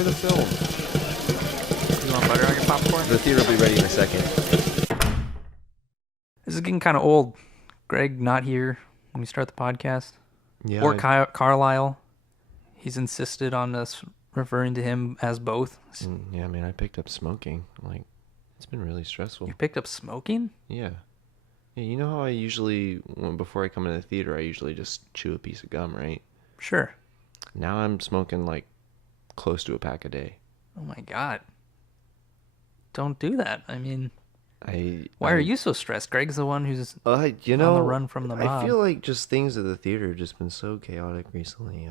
enjoy the film. You want butter on your popcorn? The theater will be ready in a second. This is getting kind of old. Greg not here when we start the podcast. Yeah. Or Carlisle. He's insisted on us referring to him as both. Yeah, man, I picked up smoking. Like, it's been really stressful. You picked up smoking? Yeah. Yeah, you know how I usually, before I come into the theater, I usually just chew a piece of gum, right? Sure. Now I'm smoking like close to a pack a day. Oh my God. Don't do that. I mean, why I are you so stressed? Greg's the one who's on the run from the mob. I feel like just things at the theater have just been so chaotic recently.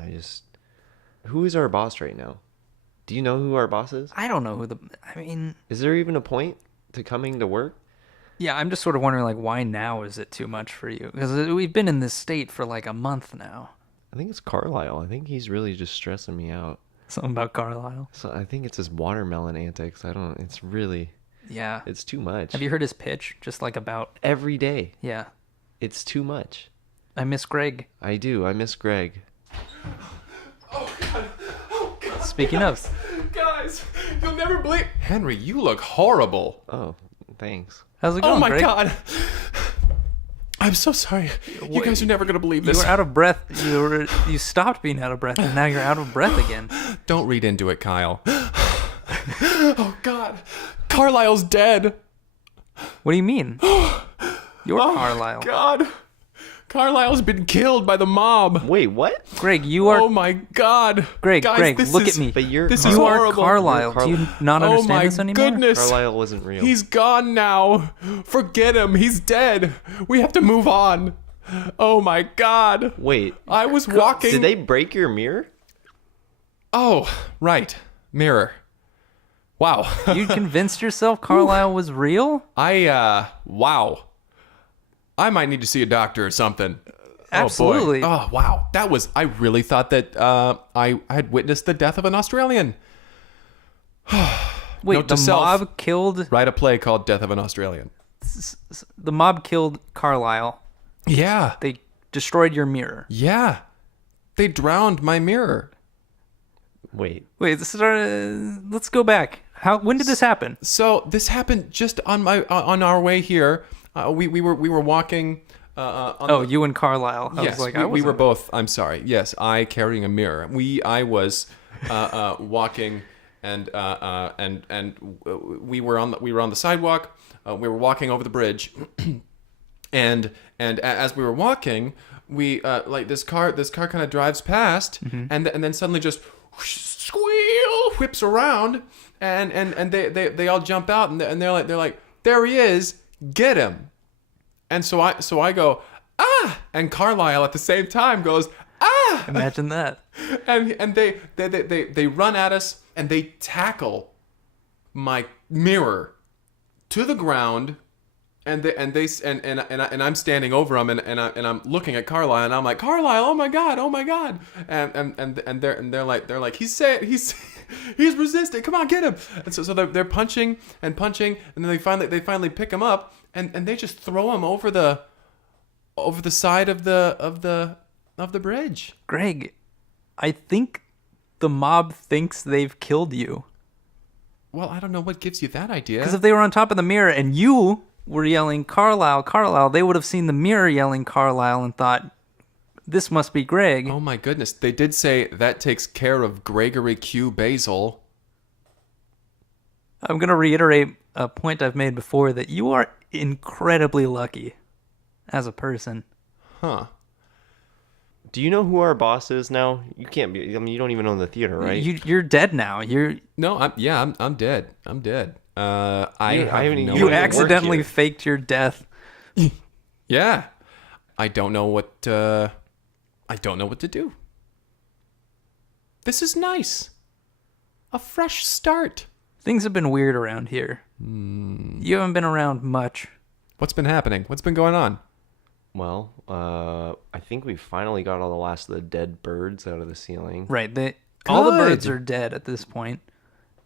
Who is our boss right now? Do you know who our boss is? I don't know who Is there even a point to coming to work? Yeah, I'm just sort of wondering, like, why now is it too much for you? Because we've been in this state for like a month now. I think it's Carlisle. I think he's really just stressing me out. Something about Carlisle. So I think it's his watermelon antics. It's really... Yeah. It's too much. Have you heard his pitch? Just like about... Every day. Yeah. It's too much. I miss Greg. I do. I miss Greg. Oh, God. Oh, God. Speaking of... Guys, you'll never believe... Henry, you look horrible. Oh, thanks. How's it going, Oh, my Greg? God. I'm so sorry. You guys are never going to believe this. You were out of breath. You stopped being out of breath, and now you're out of breath again. Don't read into it, Kyle. Oh, God. Carlisle's dead. What do you mean? You're Carlisle. God. Carlisle's been killed by the mob. Wait, what? Greg, you are... Oh, my God. Greg, Guys, Greg, this look is- at me. But This is You are horrible. Carlisle. Do you not Oh, understand my this anymore? goodness. Carlisle wasn't real. He's gone now. Forget him. He's dead. We have to move on. Oh, my God. Wait. I was walking... Did they break your mirror? Oh, right. Mirror. Wow. You convinced yourself Carlisle was real? Wow. I might need to see a doctor or something. Absolutely. Oh, boy. Oh, wow. I really thought that I had witnessed the death of an Australian. Wait, Note to the self. mob killed... Write a play called Death of an Australian. The mob killed Carlisle. Yeah. They destroyed your mirror. Yeah. They drowned my mirror. Wait. Wait, let's go back. When did this happen? So this happened just on our way here. We were walking. You and Carlisle. I Yes, was like, we were both. I'm sorry. Yes, I carrying a mirror. I was walking, and we were on the sidewalk. We were walking over the bridge, and as we were walking, we like this car kind of drives past, and then suddenly just squeal, whips around, and they all jump out, and they're like there he is, get him. And so I go, ah, and Carlisle at the same time goes, ah. Imagine that. And they run at us, and they tackle my mirror to the ground, and I'm standing over them, and I'm looking at Carlisle, and I'm like, Carlisle, oh my God, and they're like he's resisting, come on, get him. And so they're punching, and then they finally pick him up, and they just throw him over the side of the bridge. Greg, I think the mob thinks they've killed you. Well, I don't know what gives you that idea. Because if they were on top of the mirror and you were yelling Carlisle, Carlisle, they would have seen the mirror yelling Carlisle and thought, this must be Greg. Oh my goodness. They did say that takes care of Gregory Q. Basil. I'm going to reiterate a point I've made before, that you are incredibly lucky as a person. Huh. Do you know who our boss is now? You can't be. I mean, you don't even own the theater, right? You're dead now. No, I'm dead. I'm dead. I haven't even- no You idea. accidentally here. faked your death. Yeah. I don't know what to do. This is nice. A fresh start. Things have been weird around here. You haven't been around much. What's been happening? What's been going on? Well, I think we finally got all the last of the dead birds out of the ceiling. Right. All the birds Good. are dead at this point.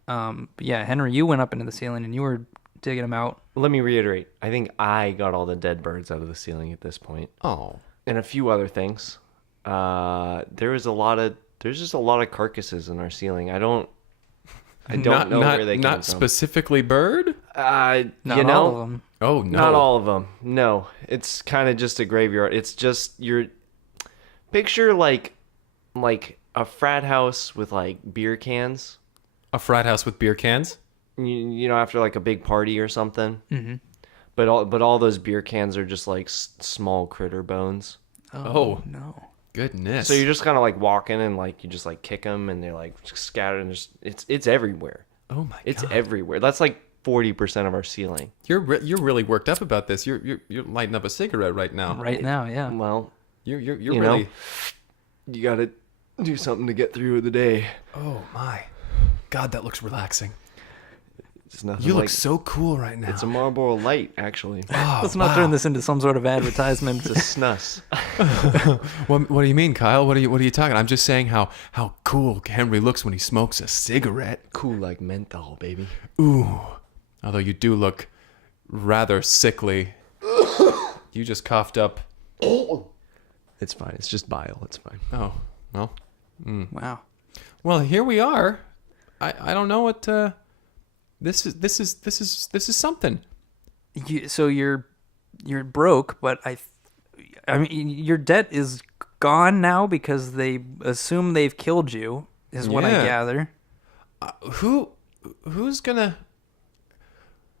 But yeah, Henry, you went up into the ceiling and you were digging them out. Let me reiterate. I think I got all the dead birds out of the ceiling at this point. Oh. And a few other things. There's just a lot of carcasses in our ceiling. I don't I don't know where they came Not from. specifically bird? Not You know, all of them. Oh, no. not all of them. No, it's kind of just a graveyard. It's just your picture like a frat house with like beer cans. A frat house with beer cans? You know, after like a big party or something. Mm-hmm. But all those beer cans are just like small critter bones. Oh. No. Goodness. So you're just kind of like walking and like you just like kick them and they're like scattered and just it's everywhere. Oh my It's God. everywhere. That's like 40% of our ceiling. You're really worked up about this. You're lighting up a cigarette right now. Right now, yeah. Well, You're you really. know, you got to do something to get through the day. Oh my. God, that looks relaxing. It's nothing You like look so cool right now. it's a Marlboro Light, actually. Oh, Let's not turn this into some sort of advertisement. It's snus. What do you mean, Kyle? What are you talking? I'm just saying how cool Henry looks when he smokes a cigarette. Cool like menthol, baby. Ooh. Although you do look rather sickly. You just coughed up. It's fine. It's just bile. It's fine. Oh, well. Wow. Well, here we are. I don't know what this is something. So you're broke, but I mean your debt is gone now because they assume they've killed you, is what I Yeah. gather.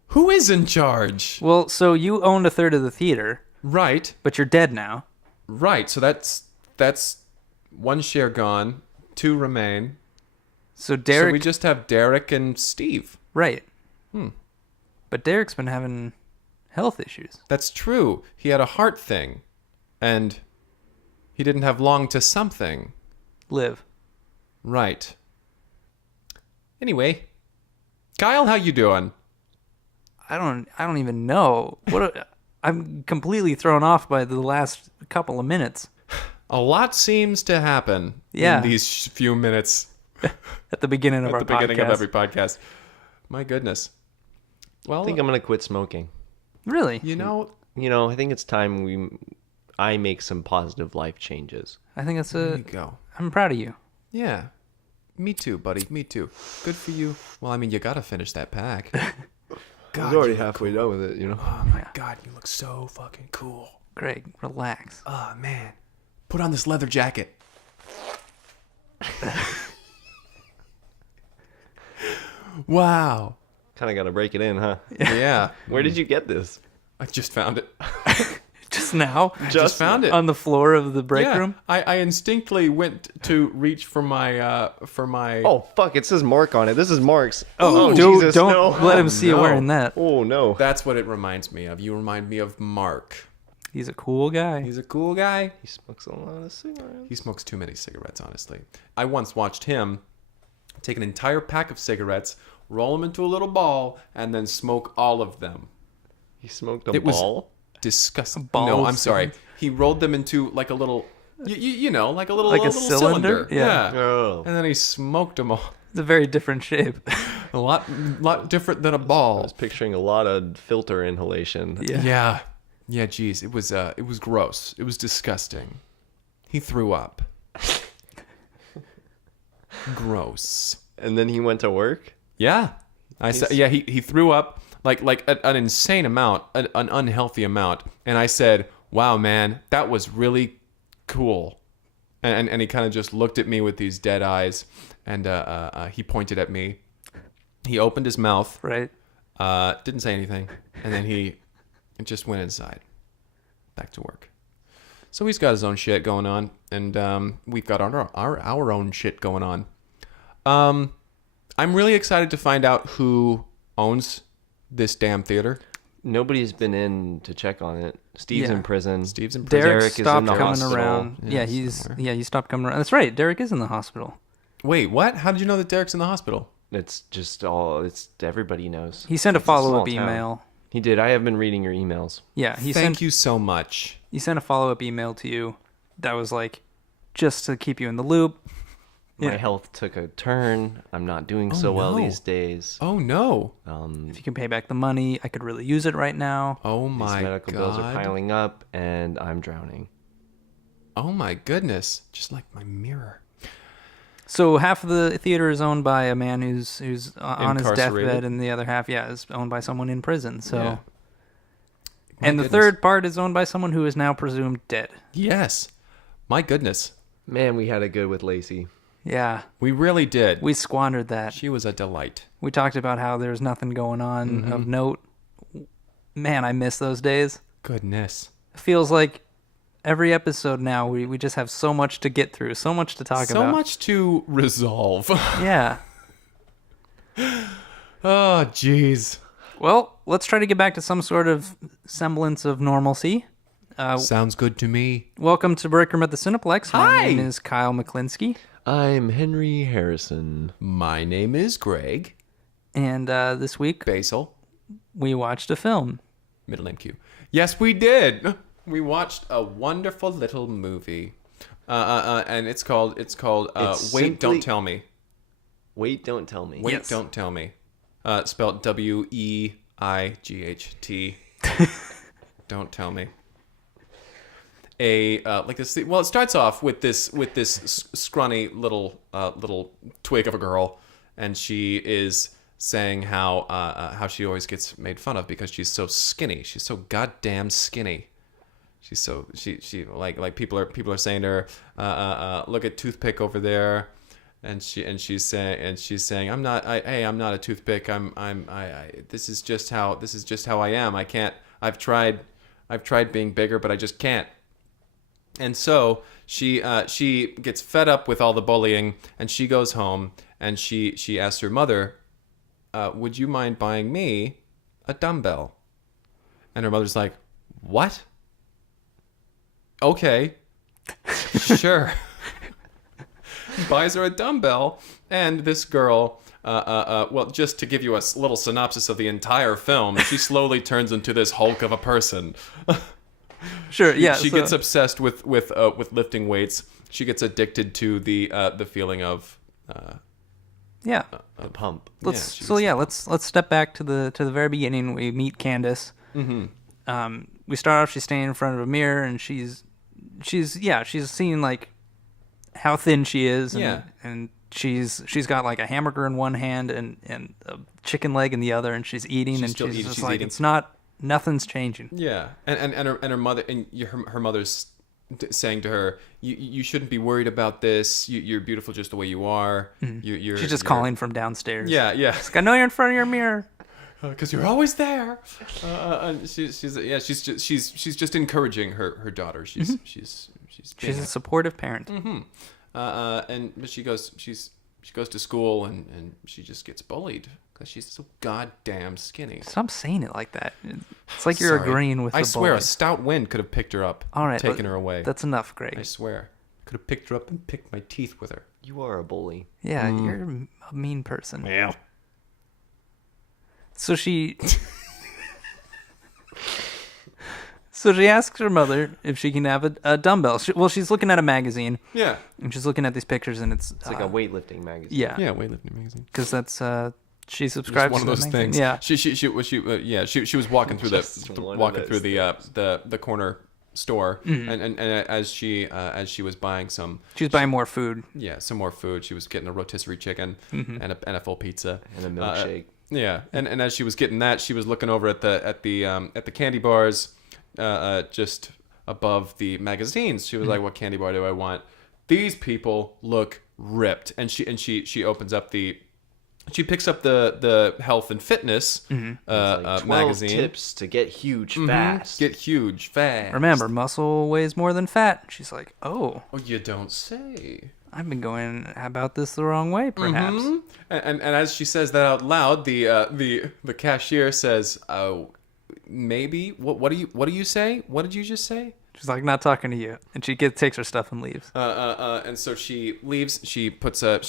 Who is in charge? Well, so you owned a third of the theater, Right. but you're dead now. Right. So that's one share gone, two remain. So Derek, So we just have Derek and Steve. right? But Derek's been having health issues. That's true. He had a heart thing, and he didn't have long to something. Live. Right. Anyway, Kyle, how you doing? I don't even know I'm completely thrown off by the last couple of minutes. A lot seems to happen Yeah. in these few minutes At the beginning of at our the beginning podcast. of every podcast. My goodness. Well, I think I'm gonna quit smoking. Really? you know, I think it's time I make some positive life changes. I think that's there you go. I'm proud of you. Yeah. Me too, buddy. Me too. Good for you. Well, I mean, you got to finish that pack. God, you look halfway done with it, Oh my God, you look so fucking cool. Greg, relax. Oh man, put on this leather jacket. Wow. Kind of got to break it in, huh? Yeah. Where did you get this? I just found it. Just now? Just found it. On the floor of the break Yeah. room? I instinctively went to reach for my Oh fuck! It says Mark on it. This is Mark's. Don't Jesus, don't no. let him see you no. wearing that. Oh no! That's what it reminds me of. You remind me of Mark. He's a cool guy. He's a cool guy. He smokes a lot of cigarettes. He smokes too many cigarettes, honestly. I once watched him take an entire pack of cigarettes, roll them into a little ball, and then smoke all of them. He smoked a It was ball. disgusting. ball No, of I'm sorry. He rolled them into like a little, you know, like a little, Like a little cylinder? Yeah. Oh. And then he smoked them all. It's a very different shape. A lot different than a I ball. was picturing a lot of filter inhalation. Yeah. Yeah. Geez, it was gross. It was disgusting. He threw up. Gross. And then he went to work. Yeah. I said, yeah, he threw up like an insane amount, an unhealthy amount. And I said, wow, man, that was really cool. And he kind of just looked at me with these dead eyes, and he pointed at me. He opened his mouth, Right. didn't say anything, and then he just went inside, back to work. So he's got his own shit going on, and we've got our own shit going on. I'm really excited to find out who owns this damn theater. Nobody's been in to check on it. Steve's Yeah. in prison. Steve's in prison. Derek Derek is in stopped the coming hospital. around. Yeah, Yeah, he's somewhere. he stopped coming around. That's right. Derek is in the hospital. Wait, what? How did you know that Derek's in the hospital? It's just all. It's everybody knows. He sent a It's small follow-up town. email. He did. I have been reading your emails. Yeah, he Thank sent you so much. he sent a follow-up email to you that was like just to keep you in the loop. My Yeah. health took a turn. I'm not doing so well no. these days. Oh no. If you can pay back the money, I could really use it right now. Oh These my medical god. bills are piling up, and I'm drowning. Oh my goodness. Just like my mirror. So half of the theater is owned by a man who's on his Incarcerated. deathbed, and the other half, is owned by someone in prison. So, Yeah. My and the goodness. third part is owned by someone who is now presumed dead. Yes. My goodness. Man, we had it good with Lacey. Yeah, We really did. we squandered that. She was a delight. We talked about how there's nothing going on of note. Man, I miss those days. Goodness. It feels like every episode now we just have so much to get through, so much to talk So about. much to resolve. Yeah. Oh, jeez. Well, let's try to get back to some sort of semblance of normalcy. Sounds good to me. Welcome to Break Room at the Cineplex. Hi. My name is Kyle McKlinsky. I'm Henry Harrison. My name is Greg. And this week, Basil. we watched a film. Middle name Q. Yes, we did. We watched a wonderful little movie. And it's called It's Wait, simply- Don't Tell Me. Wait, don't tell me. Wait, Yes. Don't Tell Me. Spelled Weight. Don't tell me. Like this. Well, it starts off with this scrawny little twig of a girl, and she is saying how she always gets made fun of because she's so skinny. She's so goddamn skinny. She's so she like people are saying to her, look at toothpick over there. And she's saying I'm not a toothpick. This is just how I am. I can't. I've tried being bigger, but I just can't. And so she gets fed up with all the bullying, and she goes home and she asks her mother, would you mind buying me a dumbbell? And her mother's like, what? Okay, sure. Buys her a dumbbell, and this girl, well, just to give you a little synopsis of the entire film, she slowly turns into this Hulk of a person. Sure, yeah. She so- gets obsessed with lifting weights. She gets addicted to the feeling of Yeah. A pump. Let's step back to the very beginning. We meet Candace. Mm-hmm. We start off. She's standing in front of a mirror, and she's seeing like how thin she is. And, Yeah. and she's got like a hamburger in one hand and a chicken leg in the other, and she's eating. She's And still she's eating, just she's like, eating. it's not. Nothing's changing. Yeah, and her mother and her mother's saying to her, you shouldn't be worried about this. You're beautiful just the way you are. You're She's just you're- calling from downstairs. Yeah, yeah. She's like, I know you're in front of your mirror. Because you're always there. And she's just encouraging her daughter. She's She's being a supportive parent. but she goes to school and she just gets bullied because she's so goddamn skinny. Stop saying it like that. It's like you're Sorry. agreeing with the I swear bully. a stout wind could have picked her up, All right, and taken her away. That's enough, Greg. I swear, could have picked her up and picked my teeth with her. You are a bully. Yeah, you're a mean person. Yeah. So she asks her mother if she can have a dumbbell. She's looking at a magazine, Yeah. and she's looking at these pictures, and it's It's like a weightlifting magazine. yeah, Yeah. Weightlifting magazine. because that's she It's subscribes one of to the those magazine. things. Yeah, She was walking through Just one of those the corner store, and as she was buying some more food. some more food, she was getting a rotisserie chicken and a full pizza And a milkshake. Yeah, and as she was getting that, she was looking over at the candy bars, just above the magazines. She was like, "What candy bar do I want?" These people look ripped, and she opens up she picks up the health and fitness It's like 12 magazine. tips to get huge fast. Get huge fast. Remember, muscle weighs more than fat. She's like, oh, Oh, you don't say. I've been going about this the wrong way, perhaps. And as she says that out loud, the cashier says, "Oh, maybe. What do you say? What did you just say?" She's like, not talking to you, and she takes her stuff and leaves. And so she leaves. She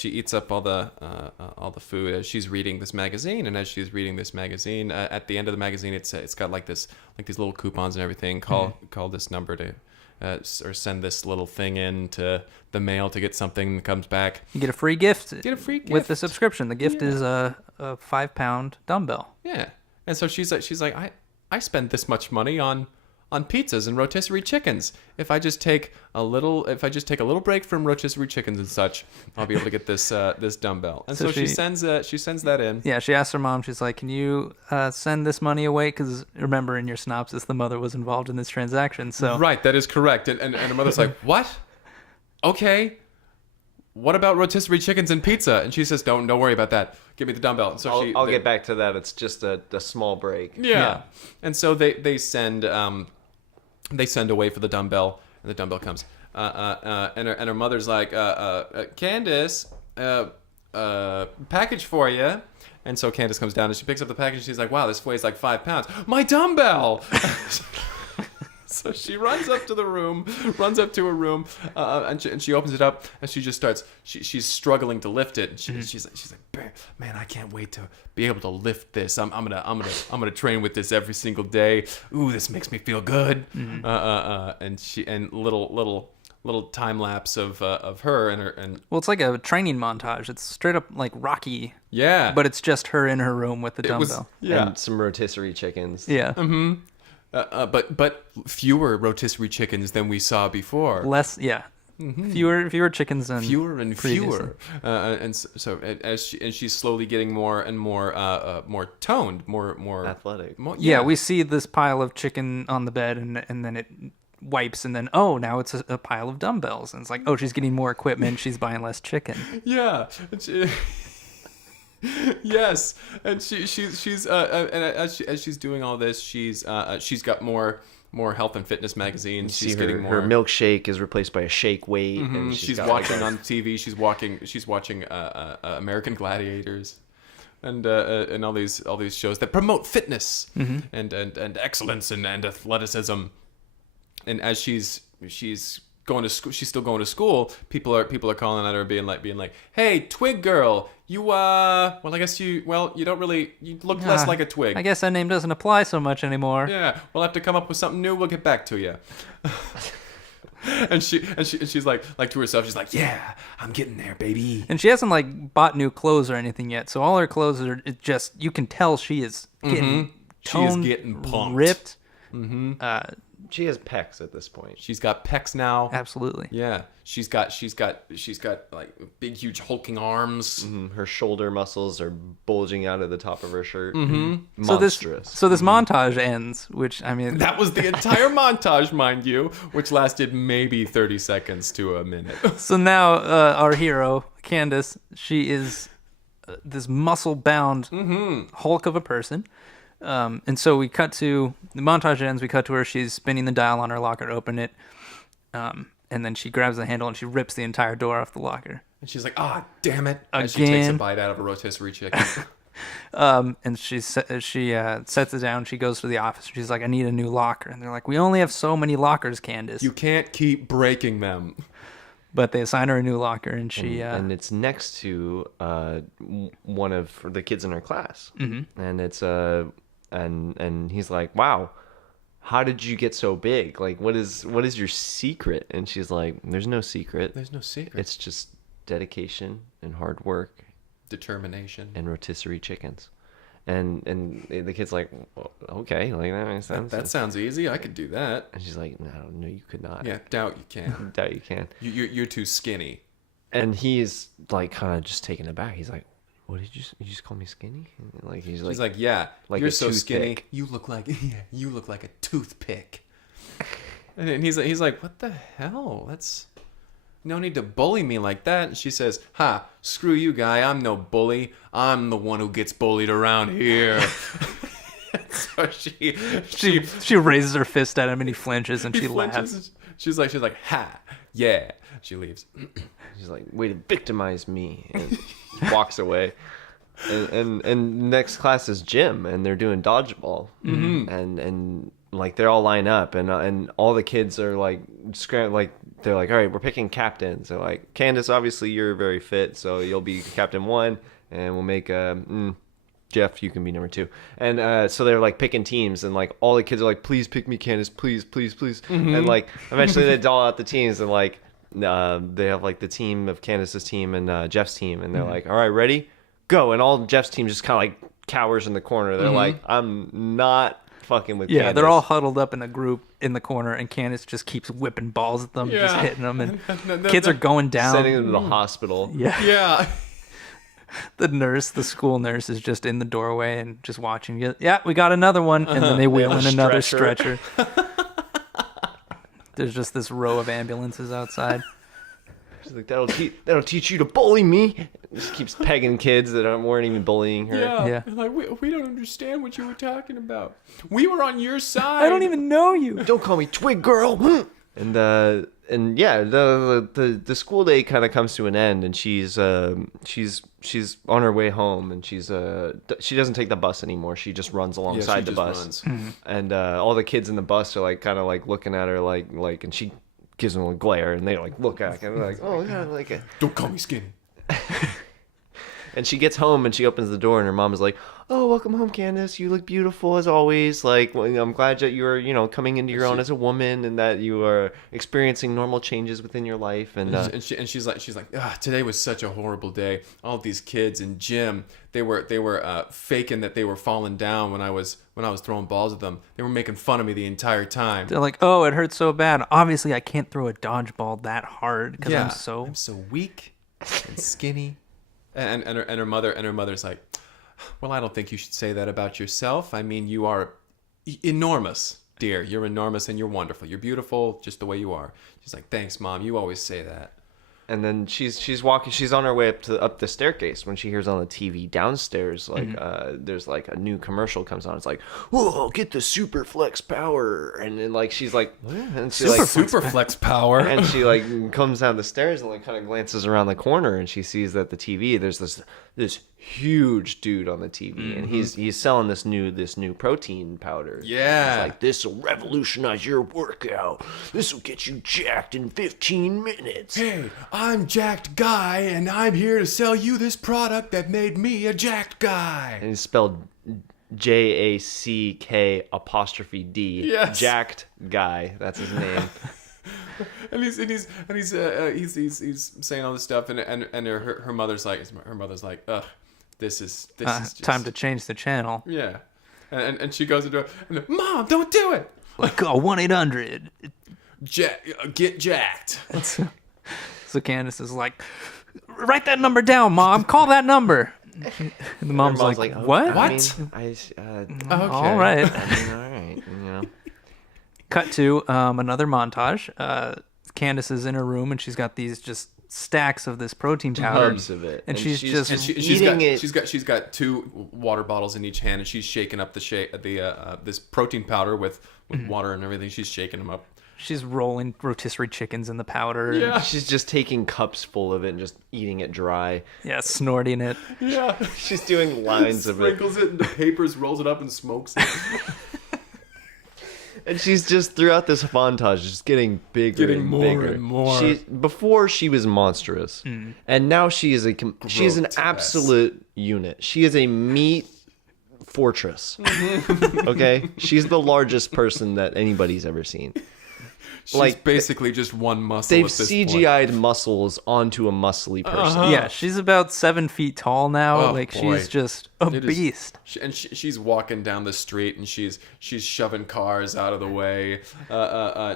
eats up all the food as she's reading this magazine. And as she's reading this magazine, at the end of the magazine, it's got like these little coupons and everything. Call this number to. Or send this little thing in to the mail to get something that comes back. You get a free gift. Get a free gift with the subscription. The gift is a 5-pound dumbbell. Yeah, and so she's like, I spend this much money on on pizzas and rotisserie chickens. If I just take a little break from rotisserie chickens and such, I'll be able to get this dumbbell. And so she sends that in. Yeah, she asks her mom. She's like, "Can you send this money away?" Because remember, in your synopsis, the mother was involved in this transaction. So right, that is correct. And her mother's like, "What? Okay. What about rotisserie chickens and pizza?" And she says, "Don't worry about that. Give me the dumbbell." And so I'll get back to that. It's just a small break. Yeah. And so they send away for the dumbbell, and the dumbbell comes. And her mother's like, "Candace, package for you." And so Candace comes down and she picks up the package. And she's like, "Wow, this weighs like 5 pounds. My dumbbell!" So she runs up to her room, and she opens it up, and she just starts. She's struggling to lift it. And she's like, "Man, I can't wait to be able to lift this. I'm gonna train with this every single day. Ooh, this makes me feel good." And little time lapse of her and well, it's like a training montage. It's straight up like Rocky. Yeah, But it's just her in her room with the dumbbell. And some rotisserie chickens. Yeah. But fewer rotisserie chickens than we saw before. Less. Yeah. Fewer chickens than Fewer and previously. fewer, and so as she's slowly getting more and more toned, more Athletic. Yeah, we see this pile of chicken on the bed, and then it wipes, and then now it's a pile of dumbbells, and it's like, oh, she's getting more equipment, she's buying less chicken. Yeah. Yes, and she's and as she's doing all this, she's got more health and fitness magazines. She's getting more. Her milkshake is replaced by a shake weight. And she's got watching on TV. She's watching American Gladiators, and all these shows that promote fitness and excellence and athleticism. And as she's going to school, she's still going to school. People are calling at her, being like, "Hey, twig girl, you you don't really, you look less like a twig. I guess that name doesn't apply so much anymore." Yeah, we'll have to come up with something new. We'll get back to you. and she's like to herself, she's like, "Yeah, I'm getting there, baby." And she hasn't like bought new clothes or anything yet, so all her clothes are just, you can tell she is getting toned, she is getting pumped, ripped. She has pecs at this point. She's got pecs now. Absolutely. Yeah, she's got like big, huge, hulking arms. Her shoulder muscles are bulging out of the top of her shirt. Monstrous. So this montage ends, which, I mean, that was the entire montage, mind you, which lasted maybe 30 seconds to a minute. So now our hero, Candace, she is this muscle-bound hulk of a person. And so we cut to the montage ends. We cut to her. She's spinning the dial on her locker to open it. And then she grabs the handle and she rips the entire door off the locker. And she's like, "Ah, damn it!" Again. As she takes a bite out of a rotisserie chicken. And she sets it down. She goes to the office. She's like, "I need a new locker." And they're like, "We only have so many lockers, Candace. You can't keep breaking them." But they assign her a new locker, and she and it's next to one of the kids in her class, and it's and he's like, "Wow, how did you get so big? Like, what is your secret?" And she's like, "There's no secret. There's no secret. It's just dedication and hard work, determination, and rotisserie chickens." And the kid's like, well, "Okay, like that makes sense. That sounds easy. I could do that." And she's like, "No, you could not. Yeah, doubt you can. Doubt you can. You're too skinny." And he's like, kind of just taken aback. He's like, "What did you just call me skinny?" And like she's like, "Yeah, like you're so skinny. Pick. You look like a toothpick." And he's like, "What the hell? That's no need to bully me like that." And she says, "Ha, screw you, guy. I'm no bully. I'm the one who gets bullied around here." So she raises her fist at him and he flinches and she laughs. She's like, "Ha, yeah." She leaves. She's like, "Way to victimize me," and walks away. And next class is gym, and they're doing dodgeball, and like they're all lined up, and all the kids are like like they're like, "All right, we're picking captains." They're like, "Candace, obviously you're very fit, so you'll be captain 1, and we'll make Jeff, you can be number 2." And so they're like picking teams, and like all the kids are like, "Please pick me, Candace, please, please, please." And like eventually they doll out the teams, and like they have like the team of Candace's team and Jeff's team, and they're like, "All right, ready, go." And all Jeff's team just kind of like cowers in the corner. They're like, "I'm not fucking with Yeah, Candace. they're all huddled up in a group in the corner, and Candace just keeps whipping balls at them, just hitting them, and kids are going down. sending them to the hospital. Yeah. Yeah. The school nurse is just in the doorway and just watching. Yeah, we got another one, and then they wheel in another stretcher. There's just this row of ambulances outside. She's like, that'll teach you to bully me. Just keeps pegging kids that weren't even bullying her. Yeah. Like, we don't understand what you were talking about. We were on your side. I don't even know you. Don't call me twig girl. And yeah, the school day kind of comes to an end, and she's on her way home, and she doesn't take the bus anymore. She just runs alongside the bus, and all the kids in the bus are like kind of like looking at her like, and she gives them a glare, and they like look at her and they're like, oh yeah, like it. Don't call me skinny. And she gets home and she opens the door, and her mom is like, oh, welcome home, Candace. You look beautiful as always. Like, I'm glad that you're, coming into your own as a woman, and that you are experiencing normal changes within your life. And she's like, today was such a horrible day. All these kids in gym, they were faking that they were falling down when I was throwing balls at them. They were making fun of me the entire time. They're like, oh, it hurts so bad. Obviously, I can't throw a dodgeball that hard because I'm so weak and skinny. And her mother's like, well, I don't think you should say that about yourself. I mean, you are enormous, dear. You're enormous and you're wonderful. You're beautiful just the way you are. She's like, thanks, Mom. You always say that. And then she's walking. She's on her way up the staircase when she hears on the TV downstairs there's like a new commercial comes on. It's like, whoa, get the super flex power, and then like she's like, and she super flex power, and she like comes down the stairs and like kind of glances around the corner, and she sees that the TV there's this huge dude on the TV, and he's selling this new protein powder. Yeah, it's like, this will revolutionize your workout. This will get you jacked in 15 minutes. Hey, I'm Jacked Guy, and I'm here to sell you this product that made me a jacked guy. And it's spelled JACK apostrophe D. Yes. Jacked Guy. That's his name. And he's saying all this stuff, and her mother's like, ugh, this is just time to change the channel. Yeah, and she goes into it, and Mom, don't do it. Like, call 1-800. Get jacked. So Candace is like, write that number down, Mom. Call that number. And the mom's like, what? What? Okay. All right. All right. Cut to another montage. Candace is in her room, and she's this just stacks of this protein powder. Tubs of it. And she's just eating it. She's got 2 water bottles in each hand, and she's shaking up this protein powder with water and everything. She's shaking them up. She's rolling rotisserie chickens in the powder. Yeah. She's just taking cups full of it and just eating it dry. Yeah, snorting it. Yeah. She's doing lines of it. Sprinkles it into papers, rolls it up, and smokes it. And she's just throughout this montage just getting bigger, getting and more bigger. and more. Before she was monstrous, and now she is she is an absolute unit. She is a meat fortress. Okay, she's the largest person that anybody's ever seen. She's basically just one muscle. They've at this CGI'd muscles onto a muscly person. Yeah, she's about 7 feet tall now. She's just a beast. She's walking down the street, and she's shoving cars out of the way.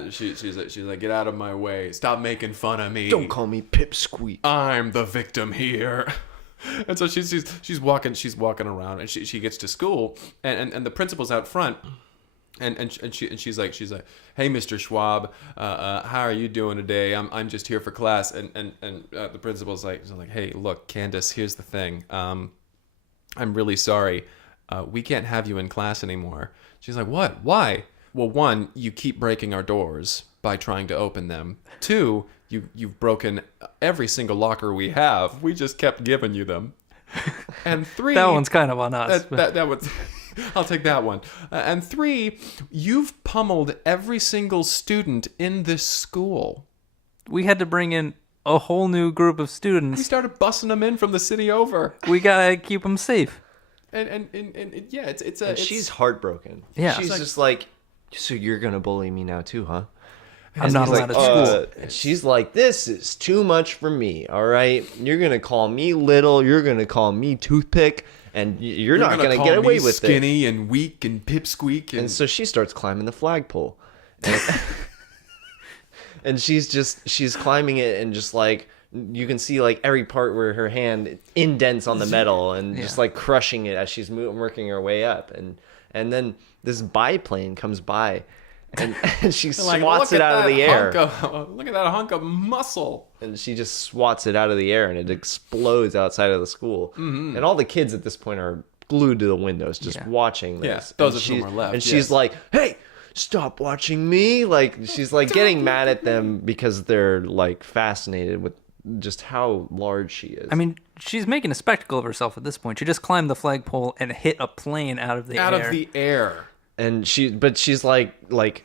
She's like, get out of my way! Stop making fun of me! Don't call me Pipsqueak. I'm the victim here. And so she's walking around, and she gets to school, and the principal's out front. And she's like, hey, Mr. Schwab, how are you doing today? I'm just here for class. And the principal's like, hey, look, Candace, here's the thing. I'm really sorry. We can't have you in class anymore. She's like, what? Why? Well, 1, you keep breaking our doors by trying to open them. 2, you've broken every single locker we have. We just kept giving you them. And 3, that one's kind of on us. That one's. I'll take that one. And 3, you've pummeled every single student in this school. We had to bring in a whole new group of We students. started busing them in from the city over. We gotta keep them safe. And yeah, She's heartbroken. Yeah. She's just like, so you're gonna bully me now too, huh? I'm not allowed at school. She's like, this is too much for me, all right? You're going to call me little. You're going to call me toothpick. and you're not gonna get away with it. Skinny and weak and pipsqueak. And so she starts climbing the flagpole, and, and she's climbing it, and just like you can see like every part where her hand indents on the metal, and just like crushing it as she's working her way up, and then this biplane comes by. And she swats it out of the air. Look at that hunk of muscle. And she just swats it out of the air, and it explodes outside of the school. Mm-hmm. And all the kids at this point are glued to the windows, just watching this. Yeah, those of whom are left. And she's like, "Hey, stop watching me!" Like she's like getting mad at them because they're like fascinated with just how large she is. I mean, she's making a spectacle of herself at this point. She just climbed the flagpole and hit a plane out of the air. And she's like right.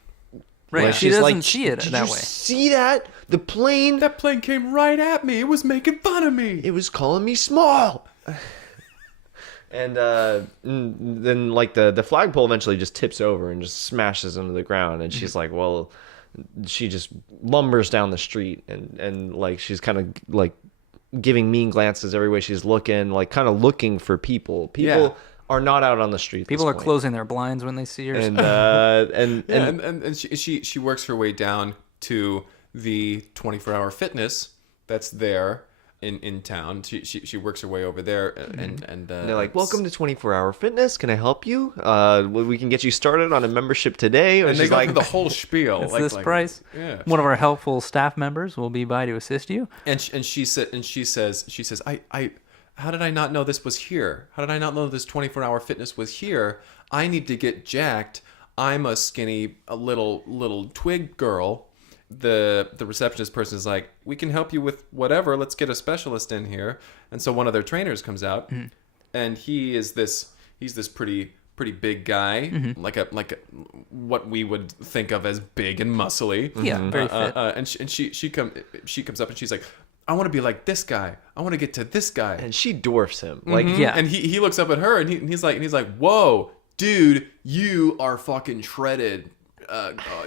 Like, she doesn't see it Did that you way. See that? The plane? That plane came right at me. It was making fun of me. It was calling me small. And then like the flagpole eventually just tips over and just smashes into the ground. And she's like, well, she just lumbers down the street and like she's kind of like giving mean glances every way she's looking, like kind of looking for people. People are not out on the street. People are closing their blinds when they see her. And she works her way down to the 24-hour fitness that's there in town. She works her way over there, and they're like, "Welcome to 24-hour fitness. Can I help you? We can get you started on a membership today." And they go through the whole spiel. It's this price. Yeah. One of our helpful staff members will be by to assist you. And she says, how did I not know this was here? How did I not know this 24-hour fitness was here? I need to get jacked. I'm a skinny, a little twig girl. The receptionist person is like, we can help you with whatever. Let's get a specialist in here. And so one of their trainers comes out, and he's this pretty big guy, like what we would think of as big and muscly. Yeah, very fit. And she comes up and she's like, I want to be like this guy. I want to get to this guy. And she dwarfs him. Like, And he looks up at her and he's like, whoa, dude, you are fucking shredded.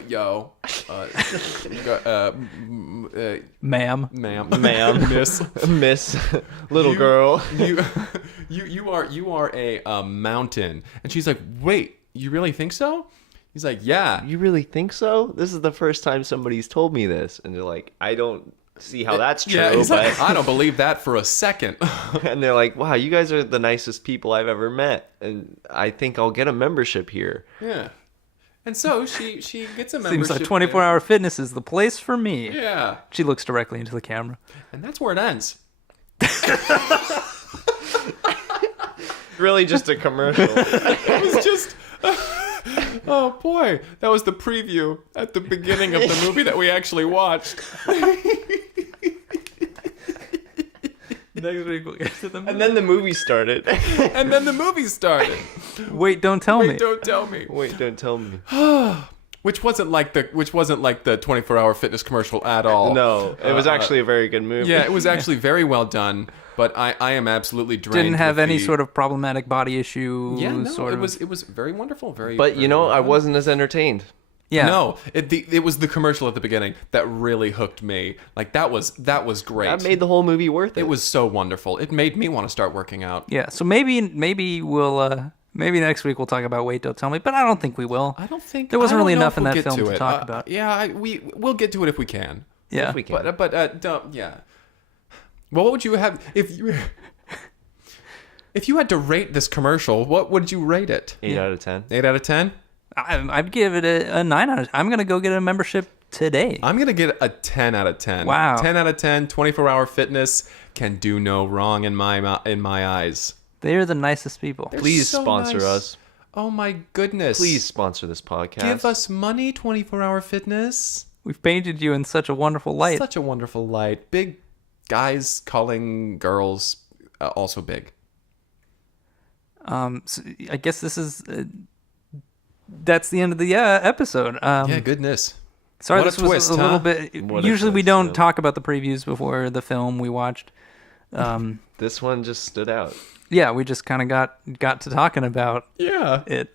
Yo. Ma'am. Miss, little girl. You are a mountain. And she's like, wait, you really think so? He's like, yeah. You really think so? This is the first time somebody's told me this. And they're like, I don't see how that's true. Yeah, but like, I don't believe that for a second. And they're like, wow, you guys are the nicest people I've ever met, and I think I'll get a membership here. Yeah. And so she gets a membership. Seems like 24-hour fitness is the place for me. Yeah. She looks directly into the camera. And that's where it ends. Really just a commercial. It was just... Oh boy, that was the preview at the beginning of the movie that we actually watched. Next week we'll get to the movie. And then the movie started. Wait, don't tell me. Wait, don't tell me. Wait, don't tell me. Which wasn't like the 24-hour fitness commercial at all. No, it was actually a very good movie. Yeah, it was actually very well done. But I am absolutely drained. Didn't have any sort of problematic body issue. Yeah, no, sort of. it was very wonderful. Very. But very you know, well I done. wasn't as entertained. Yeah. No, it was the commercial at the beginning that really hooked me. Like that was great. That made the whole movie worth it. It was so wonderful. It made me want to start working out. Yeah. So maybe we'll maybe next week we'll talk about Wait Don't Tell Me, but I don't think we will. I don't think there wasn't really enough in we'll that film to talk about. Yeah, we'll get to it if we can. Yeah, if we can. But don't. Yeah. Well, what would you have if you had to rate this commercial? What would you rate it? 8 out of 10. 8 out of 10. I'd give it a 9 out of 10. I'm gonna go get a membership today. I'm gonna get a 10 out of 10. Wow. 10 out of 10. 24-hour fitness can do no wrong in my eyes. They're the nicest people. Please so sponsor nice. us. Oh my goodness. Please sponsor this podcast. Give us money, 24-hour fitness. We've painted you in such a wonderful light. Such a wonderful light. Big guys calling girls also big. So I guess this is that's the end of the episode. Yeah, goodness. Sorry, What a this was twist, a little huh? bit. What a Usually we twist, don't yeah. talk about the previews before the film we watched. This one just stood out. Yeah, we just kind of got to talking about Yeah. it.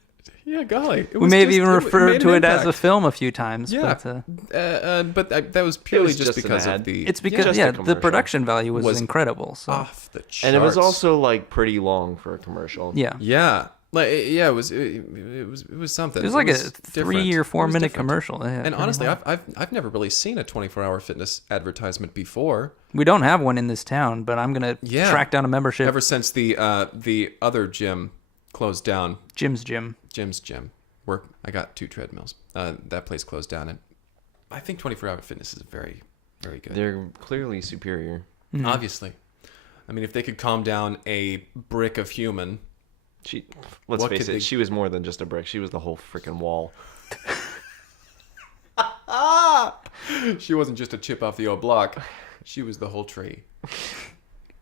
Yeah, golly. We may have even referred made to an it as a impact. film a few times. Yeah. But, But that was purely was just just an because of ad. the it's because, just a the commercial. production value was incredible. So. off the charts. And it was also like pretty long for a commercial. Yeah. Yeah. It was something. It was like a different. 3 or 4 It was minute different. commercial. Yeah, And pretty honestly, long. I've never really seen a 24-hour fitness advertisement before. We don't have one in this town, but I'm gonna Yeah. track down a membership. Ever since the other gym closed down, Jim's Gym. Jim's Gym, where I got 2 treadmills. That place closed down, and I think 24-hour fitness is very, very good. They're clearly superior. Obviously, I mean, if they could calm down a brick of human. Let's What face could it, they- she was more than just a brick. She was the whole freaking wall. She wasn't just a chip off the old block. She was the whole tree.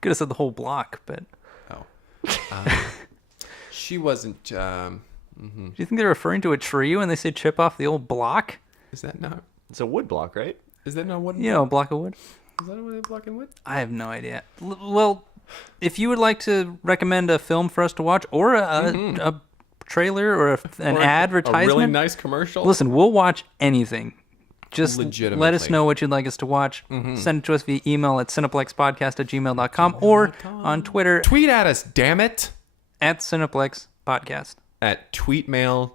Could have said the whole block, but Oh. She wasn't. do you think they're referring to a tree when they say chip off the old block? Is that not? It's a wood block, right? Is that not what? You know, a block of wood. Is that a block in wood? I have no idea. Well, if you would like to recommend a film for us to watch, or a trailer, or an Or advertisement, A really nice commercial. listen, we'll watch anything. Just let us Legitimately. know what you'd like us to watch. Send it to us via email at cineplexpodcast@gmail.com or on Twitter Tweet at us, damn it! at Cineplex Podcast. At tweetmail.g.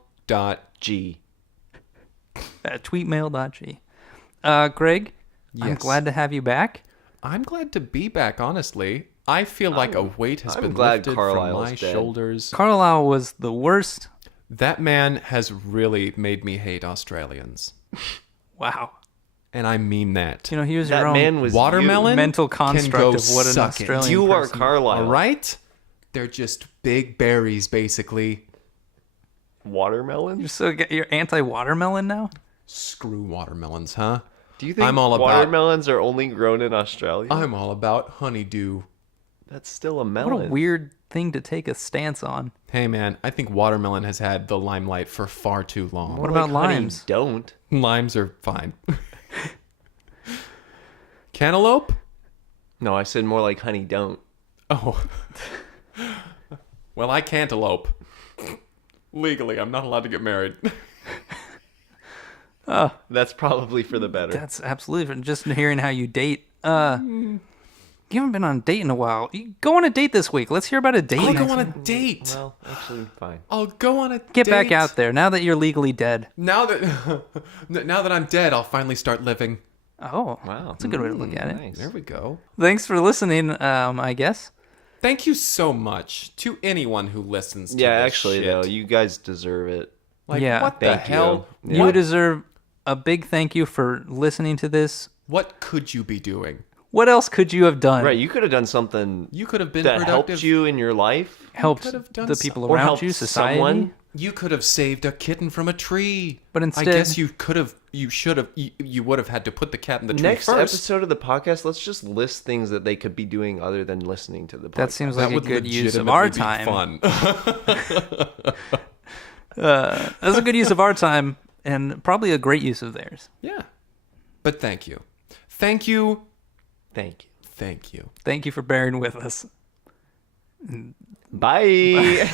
At tweetmail.g. Greg, I'm Yes. glad to have you back. I'm glad to be back, honestly. I feel like a weight has I'm been glad lifted Carlisle's from my dead. shoulders. Carlisle was the worst. That man has really made me hate Australians. Wow. And I mean that. You know, he was That your own man was Watermelon mental can construct go of what an suck it. Australian You are person- Carlisle. All right? They're just big berries, basically. Watermelon? You're anti-watermelon now? Screw watermelons, huh? Do you think I'm all about- watermelons are only grown in Australia? I'm all about honeydew. That's still a What melon. a weird thing to take a stance on. Hey, man, I think watermelon has had the limelight for far too long. What about Like honey, limes? Don't. Limes are fine. Cantaloupe? No, I said more like honey, don't. Oh. Well, I cantaloupe. Legally, I'm not allowed to get married. That's probably for the better. That's absolutely just hearing how you date. You haven't been on a date in a while. You go on a date this week. Let's hear about a date. I'll next go on a week. date. Well, actually, fine. I'll go on a Get date. back out there now that you're legally dead. Now that I'm dead, I'll finally start living. Oh, Wow. that's a good way to look at it. Nice. There we go. Thanks for listening. I guess. Thank you so much to anyone who listens to Yeah, this actually, shit. though, you guys deserve it. Like, Yeah. what the Thank you. hell? Yeah. You deserve a big thank you for listening to this. What could you be doing? What else could you have done? Right, you could have done something You could have been that productive. helped you in your life. Helped could have done the people Or around helped you, society. someone. You could have saved a kitten from a tree. But I instead- guess you could have. You should have. You would have had to put the cat in the tree Next first. episode of the podcast, let's just list things that they could be doing other than listening to the podcast. That seems That like a would good use of our time. legitimately be fun. That's a good use of our time and probably a great use of theirs. Yeah. But thank you. Thank you. Thank you. Thank you. Thank you for bearing with us. Bye.